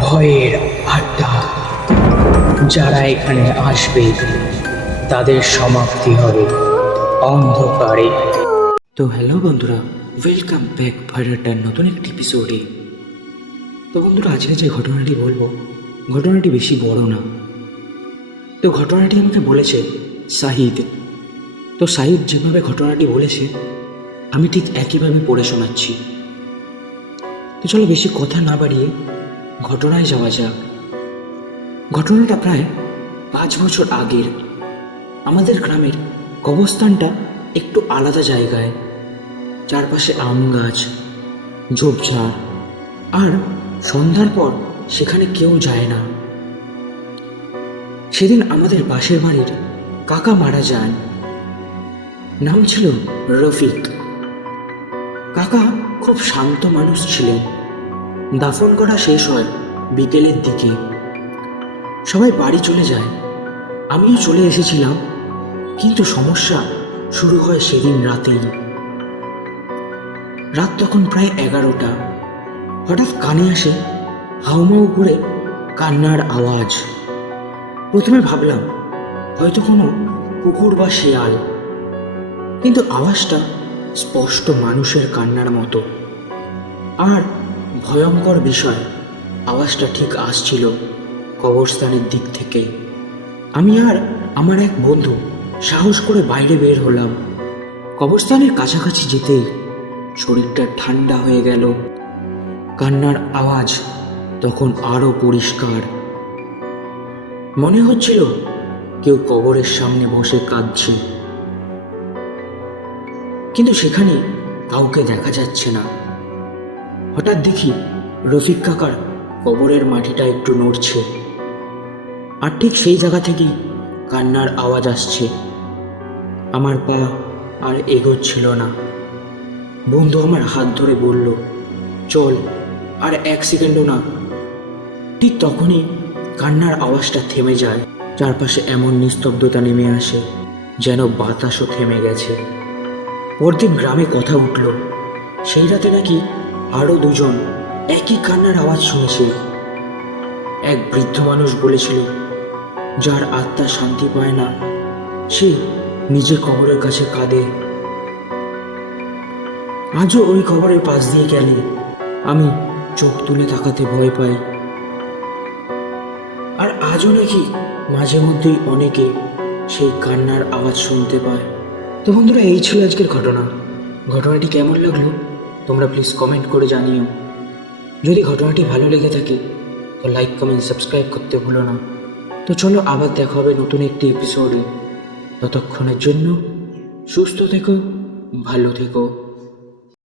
ভয়ের আড্ডা। যারা এখানে আসবে তাদের সমাপ্তি হবে অন্ধকারে। তো হ্যালো বন্ধুরা, ওয়েলকাম ব্যাক ভয়ের আড্ডার নতুন একটি এপিসোডে। তো বন্ধুরা, আজকে যে ঘটনাটি বলবো, ঘটনাটি বেশি বড় না। তো ঘটনাটি আমাকে বলেছে সাহিদ। তো সাহিদ যেভাবে ঘটনাটি বলেছে আমি ঠিক একইভাবে পড়ে শোনাচ্ছি। তো চলো বেশি কথা না বাড়িয়ে ঘটনায় যাওয়া যাক। ঘটনাটা প্রায় 5 বছর আগের। আমাদের গ্রামের কবরস্থানটা একটু আলাদা জায়গায়, চারপাশে আম গাছ, ঝোপঝাড়, আর সন্ধ্যার পর সেখানে কেউ যায় না। সেদিন আমাদের পাশের বাড়ির কাকা মারা যান। নাম ছিল রফিক। কাকা খুব শান্ত মানুষ ছিলেন। দাফন করা শেষ হয় বিকেলের দিকে। সবাই বাড়ি চলে যায়, আমিও চলে এসেছিলাম। কিন্তু সমস্যা শুরু হয় সেদিন রাতেই। রাত তখন প্রায় 11টা। হঠাৎ কানে আসে হাউমাউ করে কান্নার আওয়াজ। প্রথমে ভাবলাম হয়তো কোনো কুকুর বা শেয়াল, কিন্তু আওয়াজটা স্পষ্ট মানুষের কান্নার মতো। আর ভয়ঙ্কর বিষয়, আওয়াজটা ঠিক আসছিল কবরস্থানের দিক থেকেই। আমি আর আমার এক বন্ধু সাহস করে বাইরে বের হলাম। কবরস্থানের কাছাকাছি যেতেই শরীরটা ঠান্ডা হয়ে গেল। কান্নার আওয়াজ তখন আরো পরিষ্কার। মনে হচ্ছিল কেউ কবরের সামনে বসে কাঁদছে, কিন্তু সেখানে কাউকে দেখা যাচ্ছে না। হঠাৎ দেখি রফিক কাকার কবরের মাটিটা একটু নড়ছে, আর ঠিক সেই জায়গা থেকেই কান্নার আওয়াজ আসছে। আমার পা আর এগোচ্ছিল না। বন্ধু আমার হাত ধরে বলল, চল, আর 1 সেকেন্ডও না। ঠিক তখনই কান্নার আওয়াজটা থেমে যায়। চারপাশে এমন নিস্তব্ধতা নেমে আসে যেন বাতাসও থেমে গেছে। পরদিন গ্রামে কথা উঠল, সেই রাতে নাকি আরো 2জন একই কান্নার আওয়াজ শুনেছে। এক বৃদ্ধ মানুষ বলেছিল, যার আত্মা শান্তি পায় না সে নিজে কবরের কাছে কাঁদে। আজও ওই কবরের পাশ দিয়ে গেলে আমি চোখ তুলে তাকাতে ভয় পাই। আর আজও নাকি মাঝে মধ্যেই অনেকে সেই কান্নার আওয়াজ শুনতে পায়। তো বন্ধুরা, এই ছিল আজকের ঘটনা। ঘটনাটি কেমন লাগলো তোমরা প্লিজ কমেন্ট করে জানিও। যদি ঘটনাটি ভালো লেগে থাকে তো লাইক, কমেন্ট, সাবস্ক্রাইব করতে ভুলো না। তো চলো আবার দেখা হবে নতুন একটি এপিসোডে। ততক্ষণের জন্য সুস্থ থেকো, ভালো থেকো।